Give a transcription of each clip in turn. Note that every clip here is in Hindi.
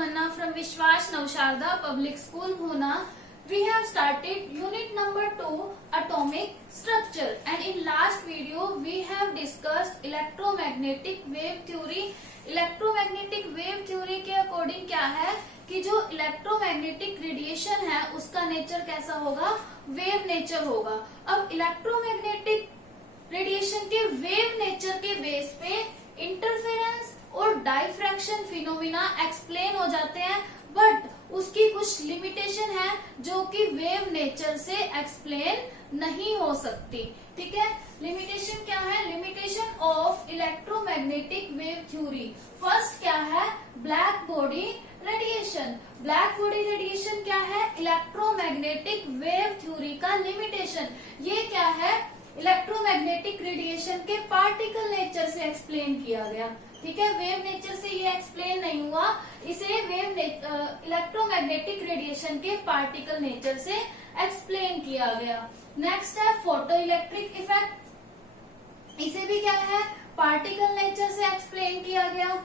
Tamanna from Vishwas Navsharda Public School, Bhuna. We have started unit number 2, atomic structure, and in last video we have discussed electromagnetic wave theory. Electromagnetic wave theory के अकॉर्डिंग क्या है कि जो इलेक्ट्रोमैग्नेटिक रेडिएशन है उसका नेचर कैसा होगा, वेव नेचर होगा। अब इलेक्ट्रोमैग्नेटिक रेडिएशन के वेव नेचर के बेस पे इंटरफेरेंस और डाइफ्रैक्शन फिनोमिना एक्सप्लेन हो जाते हैं, बट उसकी कुछ लिमिटेशन है जो कि वेव नेचर से एक्सप्लेन नहीं हो सकती। ठीक है, लिमिटेशन क्या है? Limitation of electromagnetic wave theory. First क्या है? Black body radiation. Black body radiation क्या है? इलेक्ट्रोमैग्नेटिक वेव थ्योरी का लिमिटेशन। ये क्या है? इलेक्ट्रोमैग्नेटिक रेडिएशन के पार्टिकल नेचर से एक्सप्लेन किया गया। ठीक है, वेव नेचर से ये एक्सप्लेन नहीं हुआ, इसे वेव इलेक्ट्रोमैग्नेटिक रेडिएशन के पार्टिकल नेचर से एक्सप्लेन किया गया। नेक्स्ट है फोटो इलेक्ट्रिक इफेक्ट। इसे भी क्या है? पार्टिकल नेचर से एक्सप्लेन किया गया।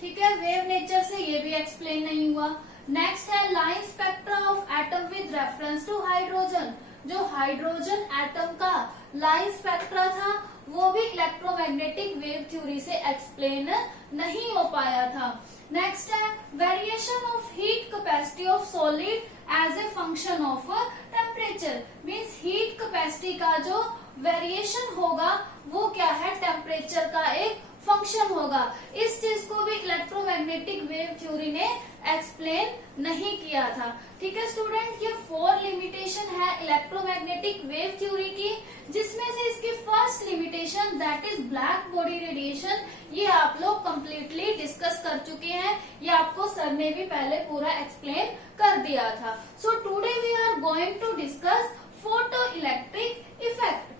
ठीक है, वेव नेचर से ये भी एक्सप्लेन नहीं हुआ। नेक्स्ट है line spectra of atom with reference to hydrogen. जो हाइड्रोजन एटम का लाइन स्पेक्ट्रा था वो भी इलेक्ट्रोमैग्नेटिक वेव थ्योरी से एक्सप्लेन नहीं हो पाया था। नेक्स्ट है variation of heat capacity of solid as a function of temperature. Means heat capacity का जो वेरिएशन होगा वो क्या है? टेम्परेचर का एक फंक्शन होगा। इस चीज को भी इलेक्ट्रोमैग्नेटिक वेव थ्योरी ने एक्सप्लेन नहीं किया था। ठीक है स्टूडेंट, ये 4 लिमिटेशन है इलेक्ट्रोमैग्नेटिक वेव थ्योरी की, जिसमें से इसकी first limitation that is black body radiation, ये आप लोग कंप्लीटली डिस्कस कर चुके हैं। ये आपको सर ने भी पहले पूरा एक्सप्लेन कर दिया था। So today we are going to discuss photo electric effect.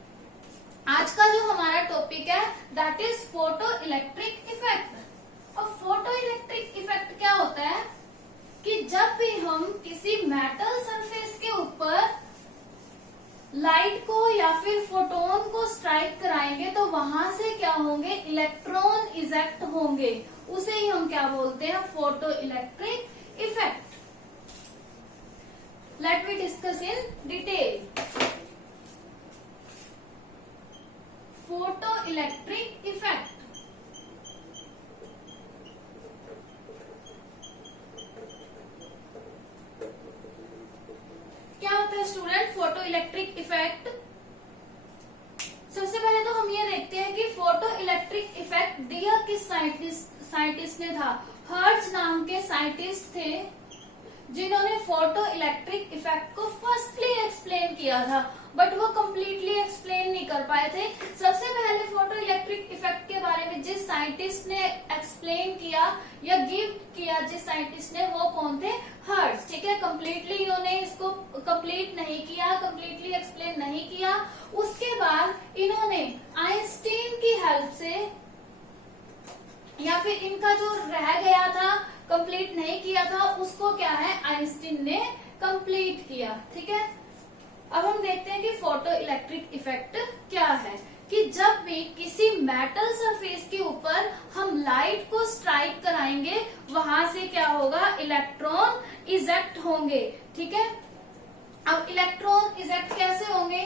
आज का जो हमारा टॉपिक है that is photo electric effect. अब फोटो इलेक्ट्रिक इफेक्ट क्या होता है कि जब भी हम किसी मेटल सरफेस के ऊपर लाइट को या फिर फोटोन को स्ट्राइक कराएंगे तो वहां से क्या होंगे? इलेक्ट्रॉन इजेक्ट होंगे। उसे ही हम क्या बोलते हैं? Photo electric effect. Let we discuss in detail. Photo electric effect क्या होता है स्टूडेंट? फोटो इलेक्ट्रिक इफेक्ट, सबसे पहले तो हम ये देखते हैं कि फोटो इलेक्ट्रिक इफेक्ट दिया किस साइंटिस्ट ने था। हर्ट्ज नाम के साइंटिस्ट थे जिन्होंने फोटो इलेक्ट्रिक इफेक्ट को फर्स्टली एक्सप्लेन किया था, बट वो कम्प्लीटली एक्सप्लेन नहीं कर पाए थे। सबसे पहले फोटो इलेक्ट्रिक इफेक्ट के बारे में जिस साइंटिस्ट ने एक्सप्लेन किया या गिव किया जिस साइंटिस्ट ने, वो कौन थे? हर्ट्ज। ठीक है, कम्प्लीटली इन्होंने इसको कंप्लीट नहीं किया, कम्प्लीटली एक्सप्लेन नहीं किया। उसके बाद इन्होंने आइंस्टीन की हेल्प से या फिर इनका जो रह गया था कंप्लीट नहीं किया था उसको क्या है? आइंस्टीन ने कंप्लीट किया। ठीक है, अब हम देखते हैं कि फोटो इलेक्ट्रिक इफेक्ट क्या है। कि जब भी किसी मेटल सरफेस के ऊपर हम लाइट को स्ट्राइक कराएंगे वहां से क्या होगा? इलेक्ट्रॉन इजेक्ट होंगे। ठीक है, अब इलेक्ट्रॉन इजेक्ट कैसे होंगे?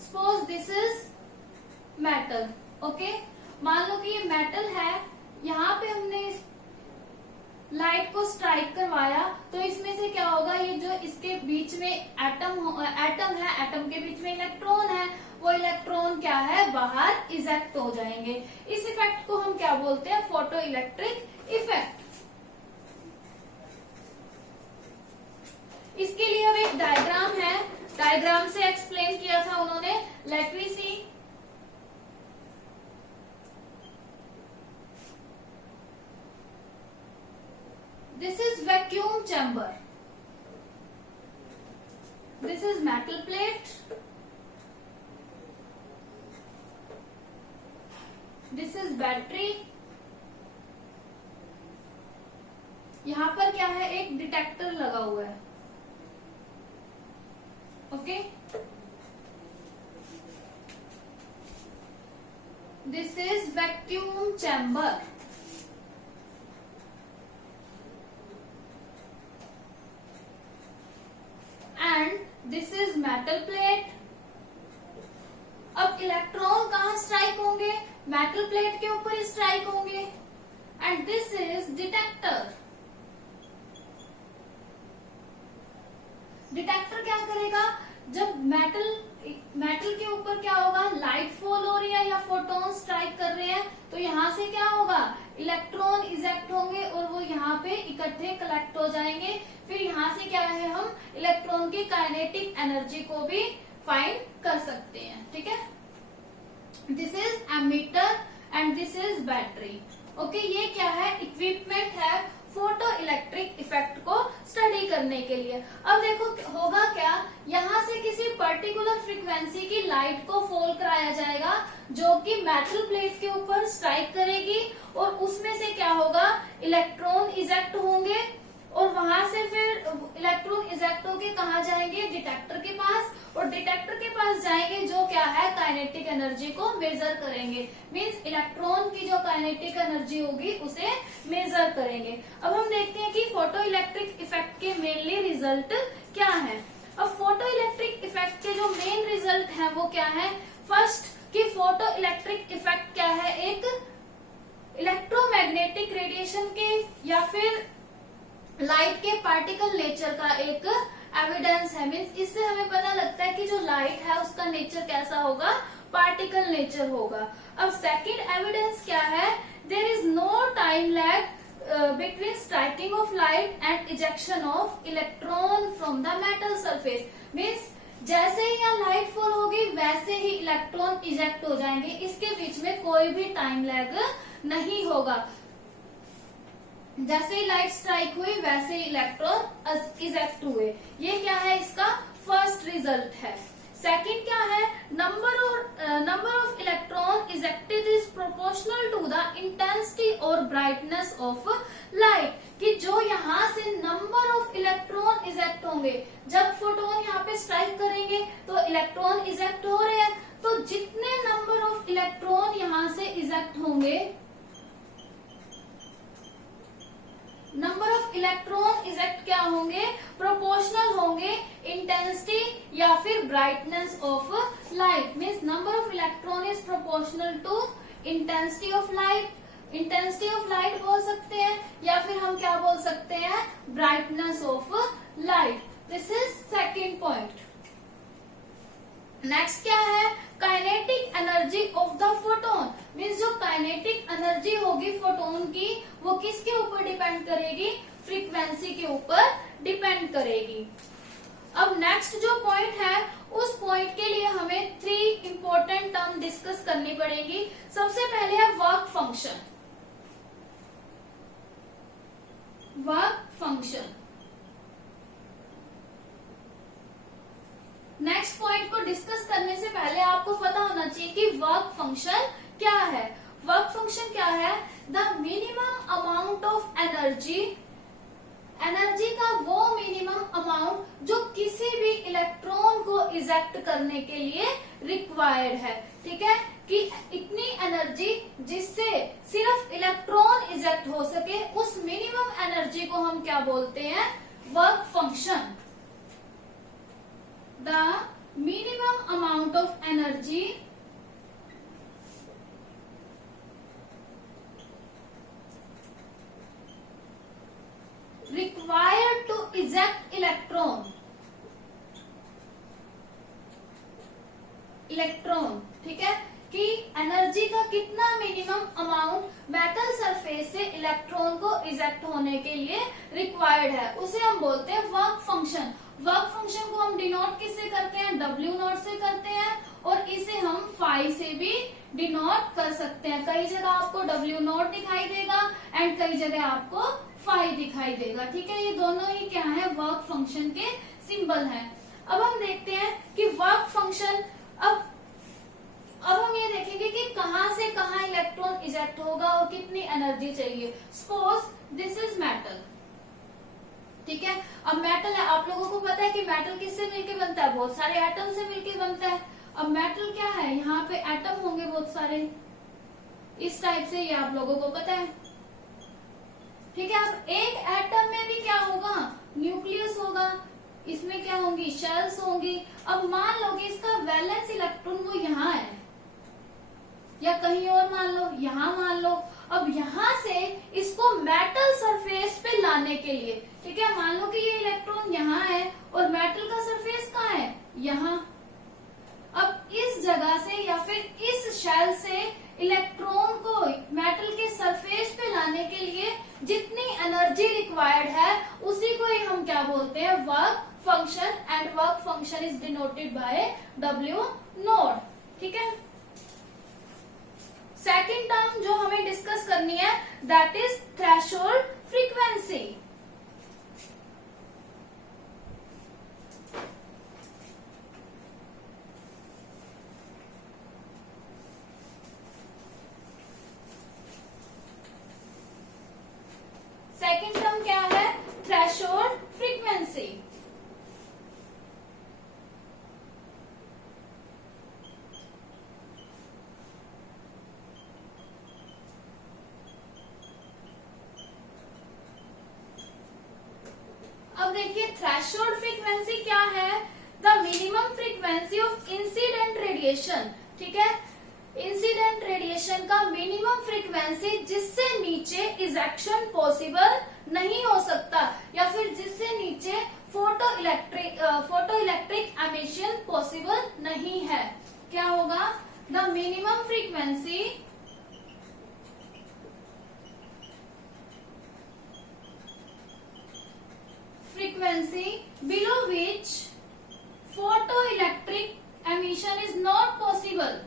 Suppose this is metal. Okay, मान लो कि ये मेटल है, यहाँ पे हमने इस लाइट को स्ट्राइक करवाया तो इसमें से क्या होगा? ये जो इसके बीच में एटम है, एटम के बीच में इलेक्ट्रॉन है, वो इलेक्ट्रॉन क्या है? बाहर इजेक्ट हो जाएंगे। इस इफेक्ट को हम क्या बोलते हैं? Photo electric effect. इसके लिए अब एक डायग्राम है, डायग्राम से एक्सप्लेन किया था उन्होंने। Let we see. This is vacuum chamber. This is metal plate. This is battery. यहाँ पर क्या है? एक डिटेक्टर लगा हुआ है। Okay, this is vacuum chamber. अब इलेक्ट्रॉन कहाँ स्ट्राइक होंगे, मेटल प्लेट के ऊपर स्ट्राइक होंगे, and this is detector. Detector क्या करेगा, जब मेटल के ऊपर क्या होगा, लाइट फॉल हो रही है या फोटोन स्ट्राइक कर रहे हैं, तो यहाँ से क्या होगा, इलेक्ट्रॉन इजेक्ट होंगे और वो यहाँ पे इकट्ठे कलेक्ट हो जाएंगे। फिर यहाँ से क्या है, हम इलेक्ट्रॉन की काइनेटिक एनर्जी को भी फाइंड कर सकते हैं। ठीक है, this is ammeter and this is battery. Okay, ये क्या है, इक्विपमेंट है फोटो इलेक्ट्रिक इफेक्ट को स्टडी करने के लिए। अब देखो होगा क्या, यहाँ से किसी पर्टिकुलर फ्रीक्वेंसी की लाइट को फॉल कराया जाएगा जो कि मेटल प्लेट के ऊपर स्ट्राइक करेगी, और उसमें से क्या होगा, इलेक्ट्रॉन इजेक्ट होंगे, और वहां से फिर इलेक्ट्रॉन इजेक्ट होके कहाँ जाएंगे, डिटेक्टर के पास, और डिटेक्टर के पास जाएंगे जो क्या है, काइनेटिक एनर्जी को मेजर करेंगे। मींस इलेक्ट्रॉन की जो काइनेटिक एनर्जी होगी उसे मेजर करेंगे। अब हम देखते हैं कि फोटो इलेक्ट्रिक इफेक्ट के मेनली रिजल्ट क्या है। अब फोटो इलेक्ट्रिक इफेक्ट के जो मेन रिजल्ट है वो क्या है, फर्स्ट कि फोटो इलेक्ट्रिक इफेक्ट क्या है, एक इलेक्ट्रोमैग्नेटिक रेडिएशन के या फिर लाइट के पार्टिकल नेचर का एक एविडेंस है। मीन्स इससे हमें पता लगता है कि जो लाइट है उसका नेचर कैसा होगा, पार्टिकल नेचर होगा। अब सेकंड एविडेंस क्या है, there is no time lag between striking of light and ejection of electron from the metal surface. Means जैसे ही यहाँ लाइट फॉल होगी वैसे ही इलेक्ट्रॉन इजेक्ट हो जाएंगे, इसके बीच में कोई भी टाइम लैग नहीं होगा। जैसे ही लाइट स्ट्राइक हुई वैसे ही इलेक्ट्रॉन इजेक्ट हुए। ये क्या है, इसका फर्स्ट रिजल्ट है। सेकंड क्या है, number of electron ejected is proportional to the intensity और ब्राइटनेस ऑफ लाइट, कि जो यहाँ से नंबर ऑफ इलेक्ट्रॉन इजेक्ट होंगे, जब फोटोन यहाँ पे स्ट्राइक करेंगे तो इलेक्ट्रॉन इजेक्ट हो रहे हैं, तो जितने नंबर ऑफ इलेक्ट्रॉन यहाँ से इजेक्ट होंगे, नंबर ऑफ इलेक्ट्रॉन इजेक्ट क्या होंगे, प्रोपोर्शनल होंगे इंटेंसिटी या फिर brightness of light. Means number of electron is proportional to intensity of light. Intensity of light बोल सकते हैं या फिर हम क्या बोल सकते हैं, brightness of light. This is second point. Next क्या है, kinetic energy of the photon. Means जो काइनेटिक एनर्जी होगी फोटोन की वो किसके ऊपर डिपेंड करेगी, फ्रीक्वेंसी के ऊपर डिपेंड करेगी। अब नेक्स्ट जो पॉइंट है उस पॉइंट के लिए हमें 3 इंपॉर्टेंट टर्म डिस्कस करनी पड़ेगी। सबसे पहले है work function. Work function, next point को डिस्कस करने से पहले आपको पता होना चाहिए कि वर्क फंक्शन क्या है। वर्क फंक्शन क्या है, the minimum amount of energy, energy का वो मिनिमम अमाउंट जो किसी भी इलेक्ट्रॉन को इजेक्ट करने के लिए रिक्वायर्ड है। ठीक है, कि इतनी एनर्जी जिससे सिर्फ इलेक्ट्रॉन इजेक्ट हो सके, उस मिनिमम एनर्जी को हम क्या बोलते हैं, work function. The minimum amount of energy required to eject electron, ठीक है, कि एनर्जी का कितना मिनिमम अमाउंट मेटल सरफेस से इलेक्ट्रॉन को इजेक्ट होने के लिए रिक्वायर्ड है, उसे हम बोलते हैं वर्क फंक्शन। वर्क फंक्शन को हम डिनोट किससे करते हैं, W0 से करते हैं, और इसे हम फाई से भी डिनोट कर सकते हैं। कई जगह आपको W0 दिखाई देगा एंड कई जगह आपको फाई दिखाई देगा। ठीक है, ये दोनों ही क्या है, वर्क फंक्शन के सिंबल हैं। अब हम देखते हैं कि वर्क फंक्शन, अब हम ये देखेंगे कि कहाँ से कहाँ इलेक्ट्रॉन इजेक्ट होगा और कितनी एनर्जी चाहिए। सपोज दिस इज मेटल, ठीक है। अब मेटल है, आप लोगों को पता है कि मेटल किससे मिलके बनता है, बहुत सारे एटम से मिलके बनता है। अब मेटल क्या है, यहाँ पे एटम होंगे बहुत सारे, इस टाइप से, ये आप लोगों को पता है। ठीक है, अब एक एटम में भी क्या होगा, न्यूक्लियस होगा, इसमें क्या होंगी, शेल्स होंगी। अब मान लो कि इसका वैलेंस इलेक्ट्रॉन वो यहाँ है, या कहीं और मान लो, यहाँ मान लो। अब यहाँ से इसको मेटल सरफेस पे लाने के लिए, ठीक है, मान लो कि ये इलेक्ट्रॉन यहाँ है और मेटल का सरफेस कहाँ है, यहाँ। अब इस जगह से या फिर इस शेल से इलेक्ट्रॉन को मेटल के सरफेस पे लाने के लिए जितनी एनर्जी रिक्वायर्ड है उसी को ही हम क्या बोलते हैं, work function. And work function is denoted by W node, ठीक है। सेकेंड टर्म जो हमें डिस्कस करनी है that is threshold frequency. Second term क्या है, थ्रेशोल्ड फ्रीक्वेंसी। अब देखिए थ्रेशोल्ड फ्रीक्वेंसी क्या है, the minimum frequency of incident radiation, ठीक है। इंसिडेंट रेडिएशन का मिनिमम फ्रीक्वेंसी जिससे नीचे इजेक्शन पॉसिबल नहीं हो सकता या फिर जिससे नीचे फोटो इलेक्ट्रिक एमिशन पॉसिबल नहीं है। क्या होगा, the minimum frequency below which photoelectric emission is not possible.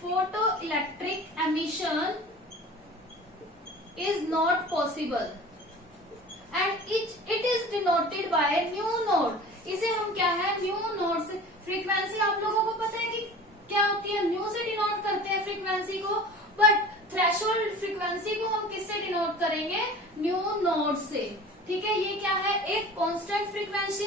Photoelectric emission is not possible and it is denoted by nu node. इसे हम क्या है, न्यू नोड से फ्रीक्वेंसी आप लोगों को पता है कि क्या होती है, न्यू से डिनोट करते हैं फ्रीक्वेंसी को, बट थ्रेशोल्ड फ्रीक्वेंसी को हम किससे डिनोट करेंगे, न्यू नोड से, ठीक है। ये क्या है, एक कांस्टेंट फ्रीक्वेंसी।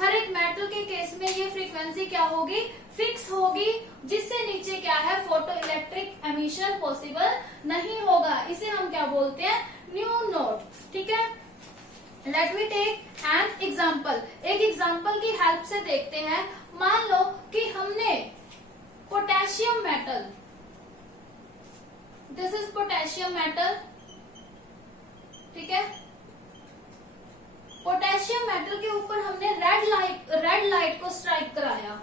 हर एक मेटल के केस में ये फ्रीक्वेंसी क्या होगी, फिक्स होगी, जिससे नीचे क्या है, फोटो इलेक्ट्रिक एमिशन पॉसिबल नहीं होगा। इसे हम क्या बोलते हैं, न्यू नोड, ठीक है। Let me take an example. एक एग्जाम्पल की हेल्प से देखते हैं। मान लो कि हमने potassium metal, this is potassium metal, ठीक है। पोटेशियम मेटल के ऊपर हमने रेड लाइट को स्ट्राइक कराया।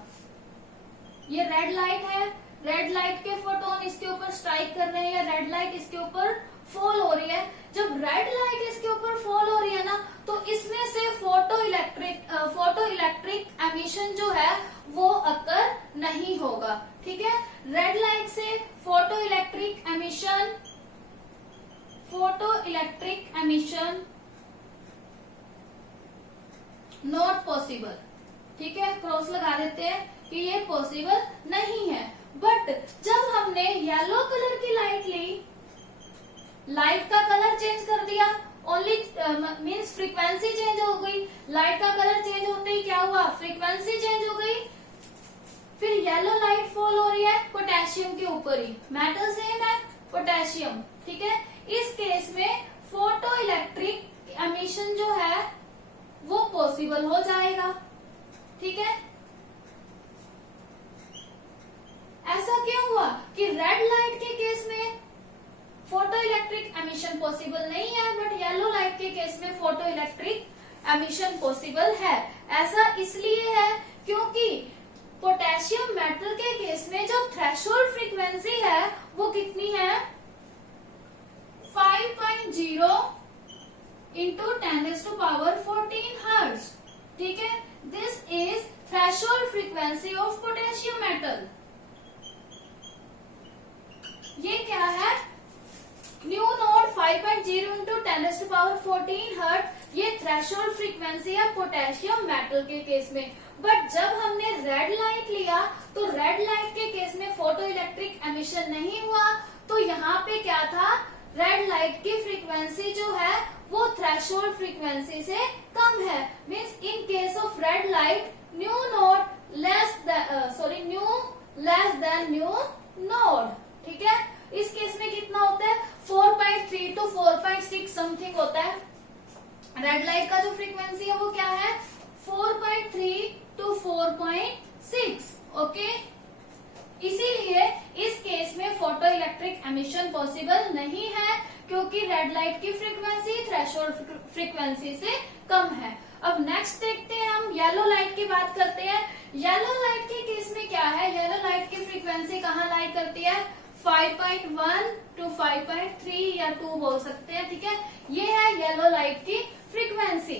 ये रेड लाइट है, रेड लाइट के फोटोन इसके ऊपर स्ट्राइक कर रहे हैं या रेड लाइट इसके ऊपर फॉल हो रही है। जब रेड लाइट इसके ऊपर फॉल हो रही है ना, तो इसमें से फोटो इलेक्ट्रिक एमिशन जो है वो अकर नहीं होगा, ठीक है। रेड लाइट से photo electric emission not possible, ठीक है। क्रॉस लगा देते हैं कि ये पॉसिबल नहीं है। बट जब हमने येलो कलर की लाइट ली, लाइट का कलर चेंज कर दिया, ओनली मीन्स फ्रीक्वेंसी चेंज हो गई। लाइट का कलर चेंज होते ही क्या हुआ, फ्रीक्वेंसी चेंज हो गई। फिर येलो लाइट फॉल हो रही है पोटेशियम के ऊपर ही, मेटल सेम है पोटेशियम, ठीक है। इस केस में फोटो इलेक्ट्रिक एमिशन जो है वो पॉसिबल हो जाएगा, ठीक है। ऐसा क्यों हुआ कि रेड लाइट के केस में फोटो इलेक्ट्रिक एमिशन पॉसिबल नहीं है, बट येलो लाइट के केस में फोटो इलेक्ट्रिक एमिशन पॉसिबल है। ऐसा इसलिए है क्योंकि पोटेशियम मेटल के केस में जो थ्रेशोल्ड फ्रीक्वेंसी है वो कितनी है, 5.0 इंटू 10⁻14 हर्ट्ज, ठीक है। This is threshold frequency of potassium metal. ये क्या है, न्यू नोड 5.0 इंटू 10⁻14 हर्ट्ज, ये थ्रेशोल्ड फ्रीक्वेंसी है पोटेशियम मेटल के केस में। बट जब हमने रेड लाइट लिया तो रेड लाइट के केस में फोटो इलेक्ट्रिक एमिशन नहीं हुआ, तो यहाँ पे क्या था, रेड लाइट की फ्रीक्वेंसी जो है वो थ्रेशोल्ड फ्रीक्वेंसी से कम है। Means in case of red light new less than new naught, ठीक है। इस केस में कितना होता है, 4.3 to 4.6 समथिंग होता है। रेड लाइट का जो फ्रीक्वेंसी है वो क्या है, 4.3 to 4 रेड लाइट की फ्रीक्वेंसी थ्रेशोल्ड फ्रीक्वेंसी से कम है। अब नेक्स्ट देखते हैं हम येलो लाइट की बात करते हैं। येलो लाइट के केस में क्या है, येलो लाइट की फ्रीक्वेंसी कहाँ लाई करती है, 5.1 to 5.3 या 2 बोल सकते हैं, ठीक है। ये है येलो लाइट की फ्रीक्वेंसी।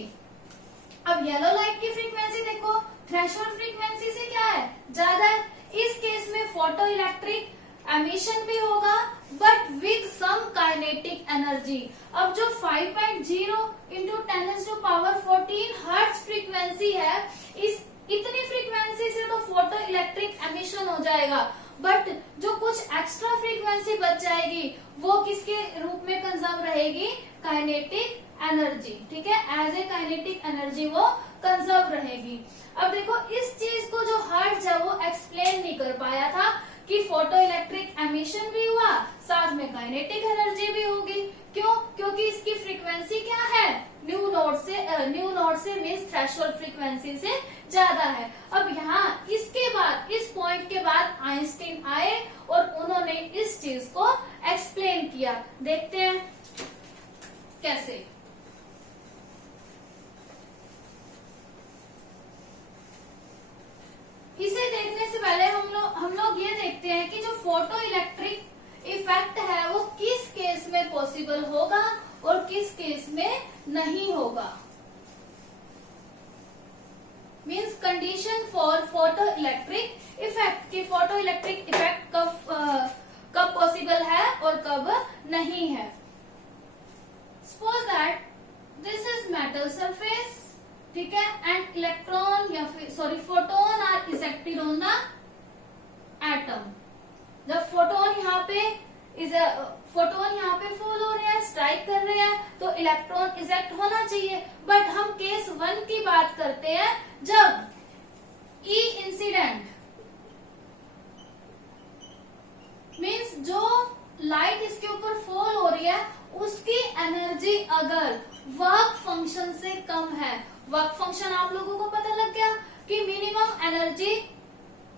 अब येलो लाइट की फ्रीक्वेंसी देखो थ्रेशोल्ड फ्रीक्वेंसी से क्या है, ज्यादा है। इस केस में फोटो इलेक्ट्रिक एमिशन भी होगा but with some kinetic energy. अब जो 5.0 इंटू 10⁻14 हर्ट्ज फ्रीक्वेंसी है, इस इतनी फ्रीक्वेंसी से तो फोटो इलेक्ट्रिक एमिशन हो जाएगा, बट जो कुछ एक्स्ट्रा फ्रीक्वेंसी बच जाएगी वो किसके रूप में कंजर्व रहेगी, काइनेटिक एनर्जी, ठीक है। एज ए काइनेटिक एनर्जी वो कंजर्व रहेगी। अब देखो इस चीज को जो हर्ट्ज है वो एक्सप्लेन नहीं कर पाया था कि फोटो इलेक्ट्रिक एमिशन भी हुआ साथ में काइनेटिक एनर्जी भी होगी। क्यों, क्योंकि इसकी फ्रीक्वेंसी क्या है, न्यू नोड से मीन्स थ्रेशोल्ड फ्रीक्वेंसी से ज्यादा है। अब यहाँ इसके बाद इस पॉइंट के बाद आइंस्टीन आए और उन्होंने इस चीज को एक्सप्लेन किया। देखते हैं कैसे। इसे देखने से पहले हम लोग ये देखते हैं कि जो फोटो इलेक्ट्रिक इफेक्ट है वो किस केस में पॉसिबल होगा और किस केस में नहीं होगा। Means condition for photo electric effect, कि फोटो इलेक्ट्रिक इफेक्ट कब पॉसिबल है और कब नहीं है। Suppose that this is metal surface, ठीक है, एंड इलेक्ट्रॉन या फिर photon are ejected on the atom. जब फोटोन यहाँ पे फॉल हो रहे हैं, स्ट्राइक कर रहे हैं, तो इलेक्ट्रॉन इजेक्ट होना चाहिए। बट हम केस 1 की बात करते हैं जब ई इंसिडेंट मीन्स जो लाइट इसके ऊपर फॉल हो रही है उसकी एनर्जी अगर वर्क फंक्शन से कम है, वर्क फंक्शन आप लोगों को पता लग गया कि मिनिमम एनर्जी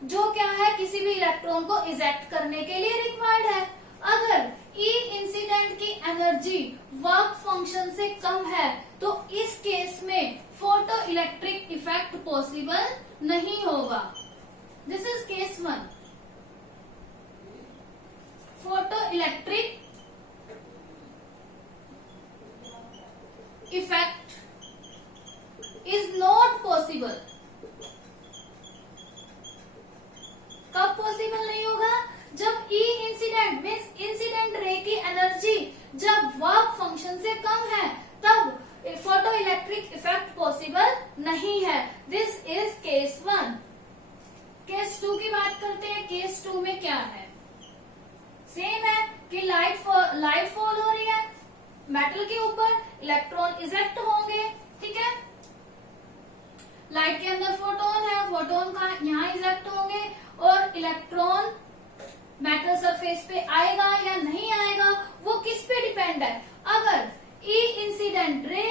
जो क्या है किसी भी इलेक्ट्रॉन को इजेक्ट करने के लिए रिक्वायर्ड है। अगर ई इंसिडेंट की एनर्जी वर्क फंक्शन से कम है तो इस केस में फोटो इलेक्ट्रिक इफेक्ट पॉसिबल नहीं होगा। This is case 1। Photo electric effect is not possible. कब पॉसिबल नहीं होगा, जब E incident means incident ray की एनर्जी जब वर्क फंक्शन से कम है तब फोटो इलेक्ट्रिक इफेक्ट पॉसिबल नहीं है। This is case 1। केस 2 की बात करते हैं। केस 2 में क्या है, सेम है कि लाइट फॉल हो रही है मेटल के ऊपर, इलेक्ट्रॉन इजेक्ट होंगे, ठीक है। लाइट के अंदर फोटोन है, फोटोन का यहाँ इजेक्ट होंगे और इलेक्ट्रॉन मेटल सरफेस पे आएगा या नहीं आएगा वो किस पे डिपेंड है। अगर E incident ray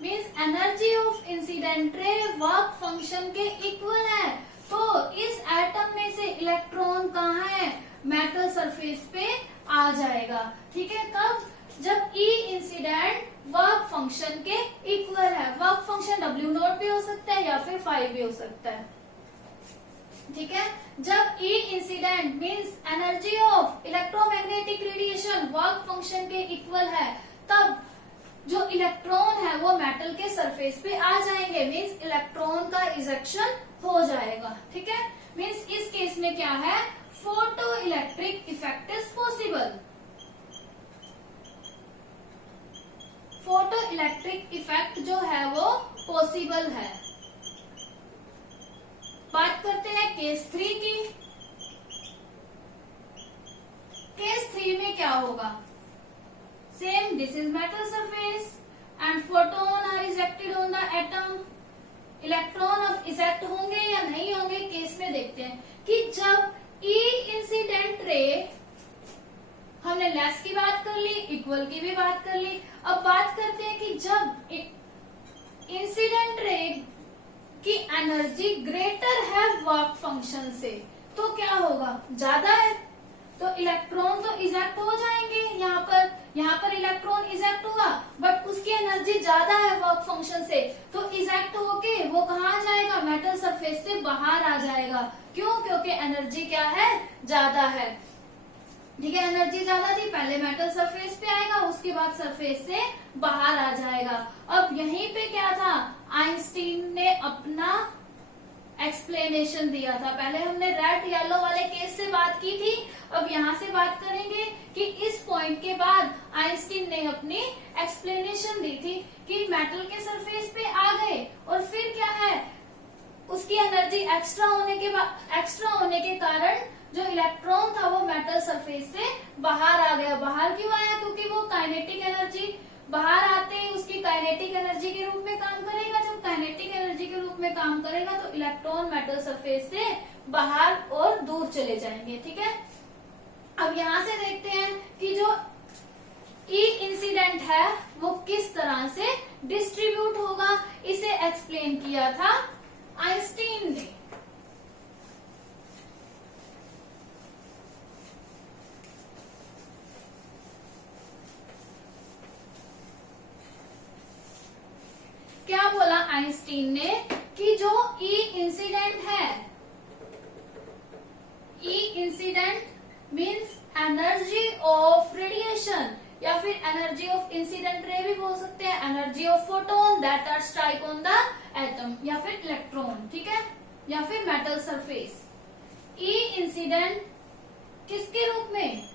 means energy of incident ray work function के इक्वल है तो इस एटम में से इलेक्ट्रॉन कहाँ है, मेटल सरफेस पे आ जाएगा, ठीक है। कब, जब ई इंसिडेंट वर्क फंक्शन के इक्वल है। वर्क फंक्शन W0 भी हो सकता है या फिर 5 भी हो सकता है, ठीक है। जब E incident means energy of electromagnetic radiation work function के इक्वल है तब जो इलेक्ट्रॉन है वो मेटल के सरफेस पे आ जाएंगे, मीन्स इलेक्ट्रॉन का इजेक्शन हो जाएगा, ठीक है। मीन्स इस केस में क्या है, photo electric effect is possible. Photo electric effect जो है वो पॉसिबल है। बात करते हैं केस 3 की। केस 3 में क्या होगा, same, this is metal surface and photon are ejected on the atom. Electron अब इजेक्ट होंगे या नहीं होंगे केस में देखते हैं कि जब ई इंसिडेंट रे, हमने लेस की बात कर ली, इक्वल की भी बात कर ली, अब बात करते हैं कि जब इंसिडेंट रे की एनर्जी ग्रेटर है वर्क फंक्शन से तो क्या होगा, ज्यादा है। तो इलेक्ट्रॉन तो इजेक्ट हो जाएंगे यहाँ पर इलेक्ट्रॉन इजेक्ट हुआ, बट उसकी एनर्जी ज्यादा है वर्क फंक्शन से, तो इजेक्ट होके वो कहाँ जाएगा, मेटल सरफेस से बाहर आ जाएगा। क्यों? क्योंकि एनर्जी क्या है, ज्यादा है। ठीक है, एनर्जी ज्यादा थी, पहले मेटल सरफेस पे आएगा, उसके बाद सरफेस से बाहर आ जाएगा। अब यहीं पे क्या था, आइंस्टीन ने अपना एक्सप्लेनेशन दिया था। पहले हमने रेड येलो वाले केस से बात की थी, अब यहाँ से बात करेंगे कि इस पॉइंट के बाद आइंस्टीन ने अपनी एक्सप्लेनेशन दी थी कि मेटल के सरफेस पे आ गए और फिर क्या है, उसकी एनर्जी एक्स्ट्रा होने के कारण जो इलेक्ट्रॉन था वो मेटल सरफेस से बाहर आ गया। बाहर क्यों आया? क्योंकि वो काइनेटिक एनर्जी, बाहर आते ही उसकी काइनेटिक एनर्जी के रूप में काम करेगा। जब काइनेटिक एनर्जी के रूप में काम करेगा तो इलेक्ट्रॉन मेटल सरफेस से बाहर और दूर चले जाएंगे। ठीक है, अब यहाँ से देखते हैं कि जो ई इंसिडेंट है वो किस तरह से डिस्ट्रीब्यूट होगा। इसे एक्सप्लेन किया था आइंस्टीन ने। क्या बोला आइंस्टीन ने कि जो ई इंसिडेंट है, E incident means energy of radiation, या फिर एनर्जी ऑफ इंसिडेंट रे भी बोल सकते हैं, energy of photon that are strike on the atom, या फिर इलेक्ट्रॉन। ठीक है, या फिर मेटल सरफेस। ई इंसिडेंट किसके रूप में,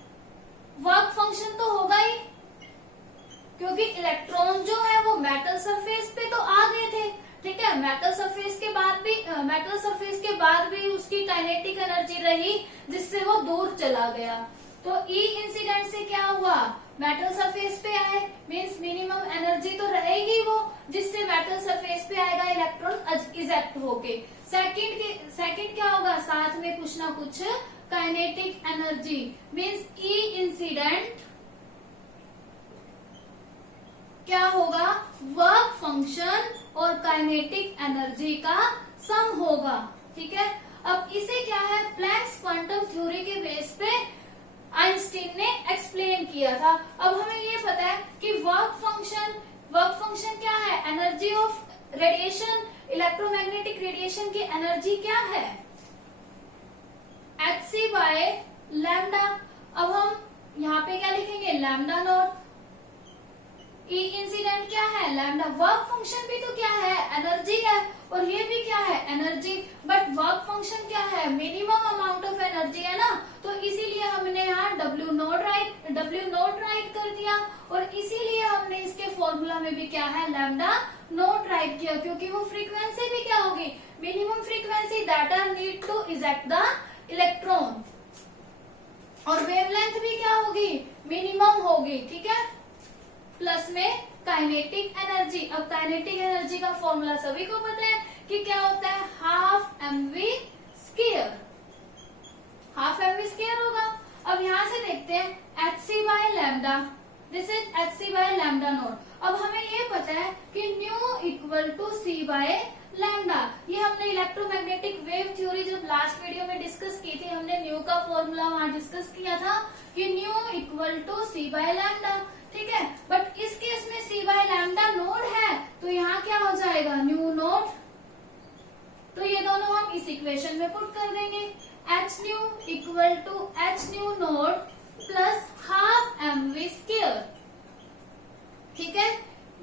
वर्क फंक्शन तो होगा ही, क्योंकि इलेक्ट्रॉन जो है वो मेटल सरफेस पे तो आ गए थे। ठीक है, मेटल सरफेस के बाद भी उसकी काइनेटिक एनर्जी रही, जिससे वो दूर चला गया। तो ई इंसिडेंट से क्या हुआ, मेटल सरफेस पे आए, मीन्स मिनिमम एनर्जी तो रहेगी वो, जिससे मेटल सरफेस पे आएगा इलेक्ट्रॉन इजेक्ट होके। सेकंड क्या होगा, साथ में कुछ ना कुछ काइनेटिक एनर्जी, मीन्स ई इंसिडेंट क्या होगा, वर्क फंक्शन और काइनेटिक एनर्जी का सम होगा। ठीक है, अब इसे क्या है, प्लैंक्स क्वांटम थ्योरी के बेस पे आइंस्टीन ने एक्सप्लेन किया था। अब हमें ये पता है कि वर्क फंक्शन क्या है, energy of radiation, electromagnetic radiation की एनर्जी क्या है, hc/लैम्डा। अब हम यहाँ पे क्या लिखेंगे, लैम्डा नॉट। ई इंसिडेंट क्या है, लैम्डा। वर्क फंक्शन भी तो क्या है, एनर्जी है, और ये भी क्या है, एनर्जी, बट वर्क फंक्शन क्या है, मिनिमम अमाउंट ऑफ एनर्जी है ना, तो इसीलिए हमने यहाँ W नोट राइट कर दिया, और इसीलिए हमने इसके फॉर्मूला में भी क्या है, लैम्डा नोट राइट किया, क्योंकि वो फ्रीक्वेंसी भी क्या होगी, minimum frequency that are need to eject the electron, और वेवलेंथ भी क्या होगी, मिनिमम होगी। ठीक है, प्लस में काइनेटिक एनर्जी। अब काइनेटिक एनर्जी का फॉर्मूला सभी को पता है कि क्या होता है, half mv square, half mv square होगा। अब यहाँ से देखते हैं hc/लैम्डा, दिस इज hc/लैम्डा नॉट। अब हमें ये पता है कि न्यू इक्वल टू c/लैम्डा, ये हमने इलेक्ट्रोमैग्नेटिक वेव थ्योरी जब लास्ट वीडियो में डिस्कस की थी, हमने न्यू का फॉर्मूला वहां डिस्कस किया था कि न्यू इक्वल टू c/लैम्डा। ठीक है, बट इस केस में c/लैम्डा नोड है, तो यहाँ क्या हो जाएगा, न्यू नोड। तो ये दोनों हम इस इक्वेशन में पुट कर देंगे, h nu equal to h nu naught plus half mv square. ठीक है,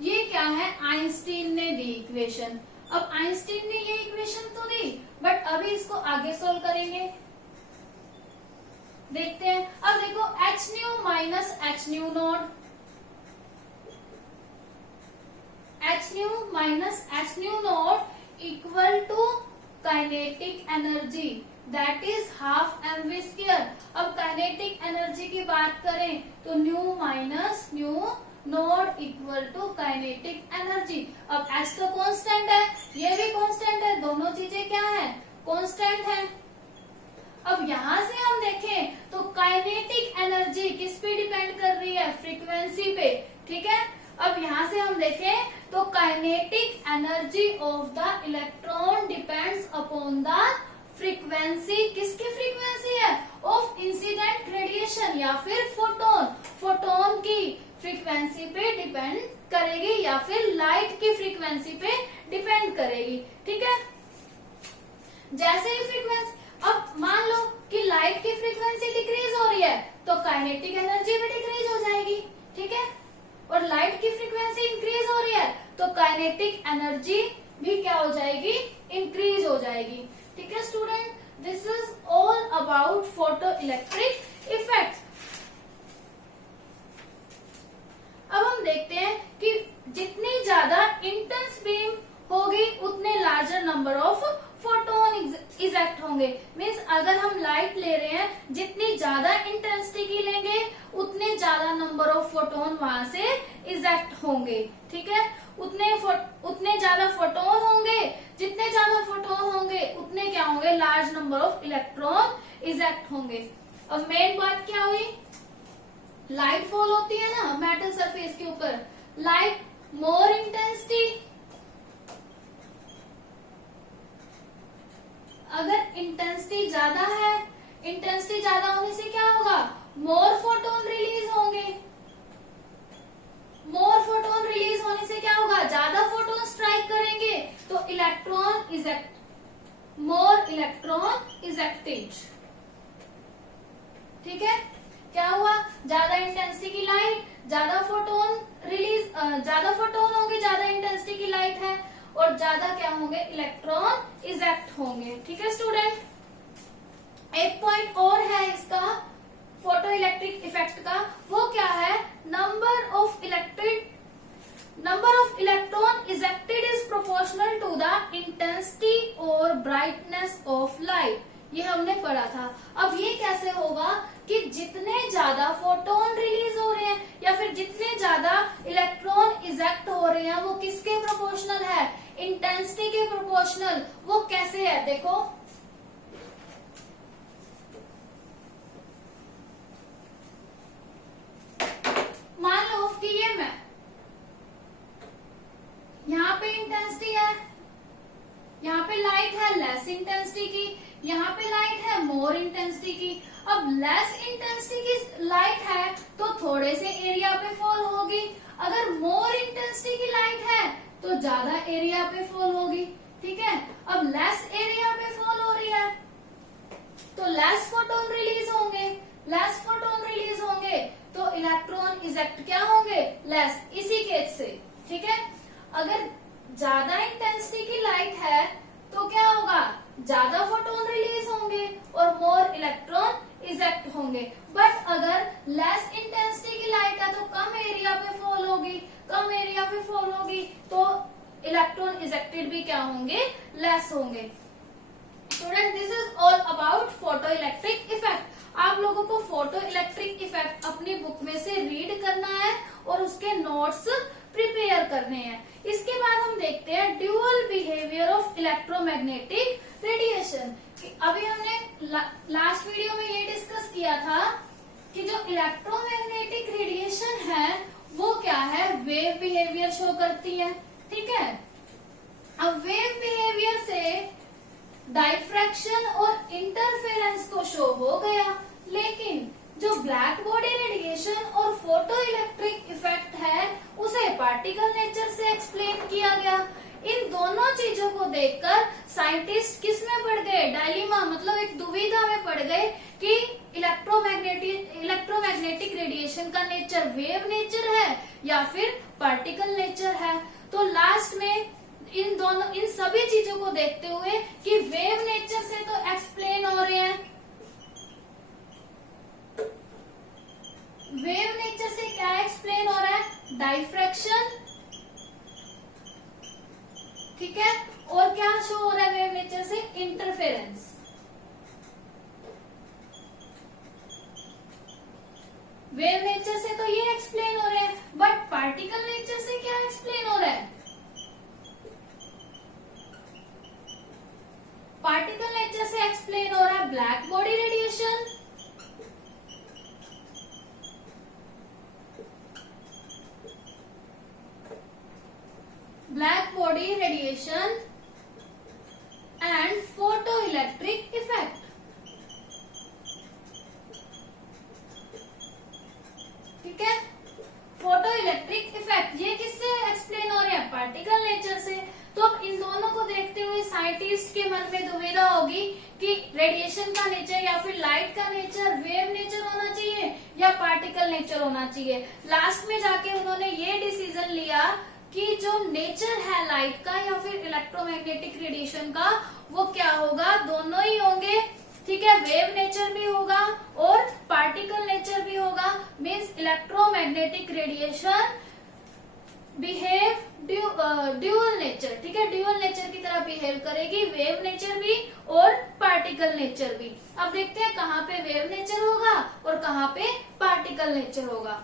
ये क्या है, आइंस्टीन ने दी इक्वेशन। अब आइंस्टीन ने ये इक्वेशन तो दी, बट अभी इसको आगे सोल्व करेंगे, देखते हैं। अब देखो h nu minus h nu naught, h nu minus h nu naught equal to kinetic energy that is half mv square. अब काइनेटिक एनर्जी की बात करें तो nu minus nu naught equal to kinetic energy. अब h तो कांस्टेंट है, ये भी कांस्टेंट है, दोनों चीजें क्या है, कांस्टेंट है। अब यहाँ से हम देखें तो काइनेटिक एनर्जी किस पे डिपेंड कर रही है, फ्रीक्वेंसी पे। ठीक है, अब यहाँ से हम देखें तो kinetic energy of the electron depends upon the frequency, किसकी फ्रीक्वेंसी है, ऑफ इंसिडेंट रेडिएशन या फिर फोटोन, फोटोन की फ्रीक्वेंसी पे डिपेंड करेगी या फिर लाइट की फ्रीक्वेंसी पे डिपेंड करेगी। ठीक है, जैसे ही फ्रीक्वेंसी, अब मान लो कि लाइट की फ्रीक्वेंसी डिक्रीज हो रही है तो काइनेटिक एनर्जी भी डिक्रीज हो जाएगी। ठीक है, और लाइट की फ्रीक्वेंसी इंक्रीज हो रही है तो काइनेटिक एनर्जी भी क्या हो जाएगी, इंक्रीज हो जाएगी। ठीक है student, this is all about photo electric effect. अब हम देखते हैं कि जितनी ज्यादा इंटेंस बीम होगी उतने larger number of photon eject होंगे। मीन्स अगर हम लाइट ले रहे हैं, जितनी ज्यादा इंटेंसिटी की लेंगे उतने ज्यादा नंबर ऑफ फोटोन वहां से इजेक्ट होंगे। ठीक है, उतने ज्यादा फोटोन होंगे, जितने ज्यादा फोटोन होंगे उतने क्या होंगे, large number of electron eject होंगे। अब मेन बात क्या हुई, लाइट फॉल होती है ना मेटल सरफेस के ऊपर, लाइट मोर इंटेंसिटी, अगर इंटेंसिटी ज्यादा है, इंटेंसिटी ज्यादा होने से क्या होगा, मोर फोटोन रिलीज होंगे। मोर फोटोन रिलीज होने से क्या होगा, ज्यादा फोटोन स्ट्राइक करेंगे तो electron eject, more electron ejected. ठीक है, क्या हुआ, ज्यादा इंटेंसिटी की लाइट, ज्यादा फोटोन रिलीज, ज्यादा फोटोन होंगे, ज्यादा इंटेंसिटी की लाइट है और ज्यादा क्या होंगे, इलेक्ट्रॉन इजेक्ट होंगे। ठीक है स्टूडेंट, एक पॉइंट और है इसका फोटो इलेक्ट्रिक इफेक्ट का, वो क्या है, number of electron ejected is proportional to the intensity और ब्राइटनेस ऑफ लाइट। ये हमने पढ़ा था। अब ये कैसे होगा कि जितने ज्यादा फोटोन रिलीज हो रहे हैं या फिर जितने ज्यादा इलेक्ट्रॉन इजेक्ट हो रहे हैं वो किसके प्रोपोर्शनल है, इंटेंसिटी के प्रोपोर्शनल। वो कैसे है, देखो मान लो कि ये मैं यहाँ पे इंटेंसिटी है, यहाँ पे लाइट है लेस इंटेंसिटी की, यहाँ पे लाइट है मोर इंटेंसिटी की। अब लेस इंटेंसिटी की लाइट है तो थोड़े से एरिया पे फॉल होगी, अगर मोर इंटेंसिटी की लाइट है तो ज्यादा एरिया पे फॉल होगी। ठीक है, अब लेस एरिया पे फॉल हो रही है तो लेस फोटोन रिलीज होंगे, लेस फोटोन रिलीज होंगे तो इलेक्ट्रॉन इजेक्ट क्या होंगे, लेस। इसी केस से ठीक है, अगर ज्यादा इंटेंसिटी की लाइट है तो क्या होगा, ज्यादा फोटोन रिलीज होंगे और मोर इलेक्ट्रॉन इजेक्ट होंगे। बट अगर लेस इंटेंसिटी की लाइट है तो कम एरिया पे फॉल होगी, कम एरिया पे फॉल होगी तो इलेक्ट्रॉन इजेक्टेड भी क्या होंगे, लेस होंगे। Student, this is all about photo electric effect. आप लोगों को फोटो इलेक्ट्रिक इफेक्ट अपनी बुक में से रीड करना है और उसके नोट्स प्रिपेयर करने हैं। इसके बाद हम देखते हैं dual behaviour of electromagnetic radiation. अभी हमने लास्ट वीडियो में ये डिस्कस किया था कि जो इलेक्ट्रोमैग्नेटिक रेडिएशन है वो क्या है, वेव बिहेवियर शो करती है। ठीक है, अब वेव बिहेवियर से डाइफ्रैक्शन और इंटरफेरेंस तो शो हो गया, लेकिन जो ब्लैक बॉडी रेडिएशन और फोटो इलेक्ट्रिक इफेक्ट है उसे पार्टिकल नेचर से एक्सप्लेन किया गया। इन दोनों चीजों को देखकर साइंटिस्ट किस में पड़ गए, डायलिमा, मतलब एक दुविधा में पड़ गए कि इलेक्ट्रोमैग्नेटिक रेडिएशन का नेचर वेव नेचर है या फिर पार्टिकल नेचर है। तो लास्ट में इन सभी चीजों को देखते हुए कि वेव नेचर से तो एक्सप्लेन हो रहे हैं, वेव नेचर से क्या एक्सप्लेन हो रहा है, डाइफ्रैक्शन। ठीक है, और क्या शो हो रहा है वेव नेचर से, इंटरफेरेंस। वेव नेचर से तो ये एक्सप्लेन हो रहे हैं, बट पार्टिकल नेचर से क्या एक्सप्लेन हो रहा है, पार्टिकल नेचर से एक्सप्लेन हो रहा है black body radiation, black body radiation and photo electric effect. ठीक है। फोटो इलेक्ट्रिक इफेक्ट ये किससे एक्सप्लेन हो रहे हैं? पार्टिकल नेचर से। तो अब इन दोनों को देखते हुए साइंटिस्ट के मन में दुविधा होगी कि रेडिएशन का नेचर या फिर लाइट का नेचर वेव नेचर होना चाहिए या पार्टिकल नेचर होना चाहिए। लास्ट में जाके उन्होंने ये डिसीजन लिया कि जो नेचर है लाइट का या फिर इलेक्ट्रोमैग्नेटिक रेडिएशन का वो क्या होगा, दोनों ही होंगे, ठीक है। वेव नेचर भी होगा और पार्टिकल नेचर भी होगा। Means electromagnetic radiation behave dual nature, ठीक है, ड्यूअल नेचर की तरह बिहेव करेगी, वेव नेचर भी और पार्टिकल नेचर भी। अब देखते हैं कहाँ पे वेव नेचर होगा और कहाँ पे पार्टिकल नेचर होगा।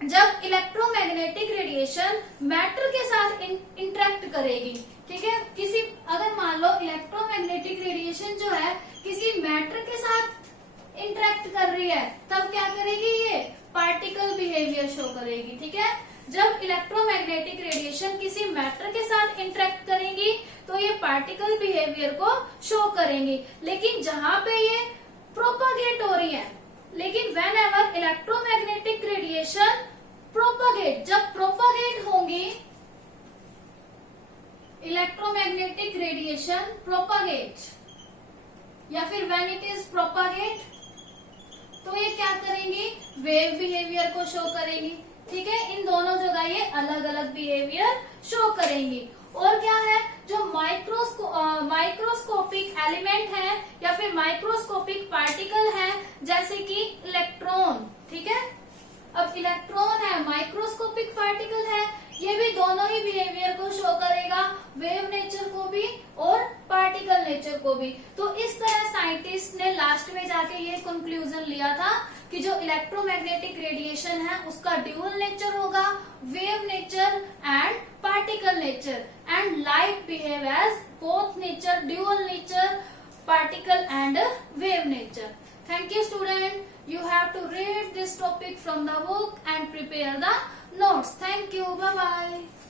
जब इलेक्ट्रोमैग्नेटिक रेडिएशन मैटर के साथ इंटरेक्ट करेगी, ठीक है, किसी अगर मान लो इलेक्ट्रोमैग्नेटिक रेडिएशन जो है किसी मैटर के साथ इंटरेक्ट कर रही है, तब क्या करेगी? ये पार्टिकल बिहेवियर शो करेगी, ठीक है। जब इलेक्ट्रोमैग्नेटिक रेडिएशन किसी मैटर के साथ इंटरेक्ट करेंगी तो ये पार्टिकल बिहेवियर को शो करेंगी। लेकिन जहां पे ये प्रोपागेट हो रही है, लेकिन when ever electromagnetic radiation propagate, जब प्रोपागेट होंगी इलेक्ट्रोमैग्नेटिक रेडिएशन प्रोपागेट या फिर व्हेन इट इज प्रोपागेट, तो ये क्या करेंगी? वेव बिहेवियर को शो करेंगी, ठीक है। इन दोनों जगह ये अलग अलग बिहेवियर शो करेंगी। और क्या है, जो माइक्रोस्कोपिक एलिमेंट है या फिर माइक्रोस्कोपिक पार्टिकल है जैसे कि इलेक्ट्रॉन, ठीक है। अब इलेक्ट्रॉन है, माइक्रोस्कोपिक पार्टिकल है, ये भी दोनों ही बिहेवियर को शो करेगा, वेव नेचर को भी और पार्टिकल नेचर को भी। तो इस तरह साइंटिस्ट ने लास्ट में जाके ये कंक्लूजन लिया था कि जो इलेक्ट्रोमैग्नेटिक रेडिएशन है उसका ड्यूअल नेचर होगा, wave nature and particle nature, and light behave as both nature, dual nature, particle and wave nature. Thank you student. You have to read this topic from the book and prepare the notes. Thank you. Bye bye.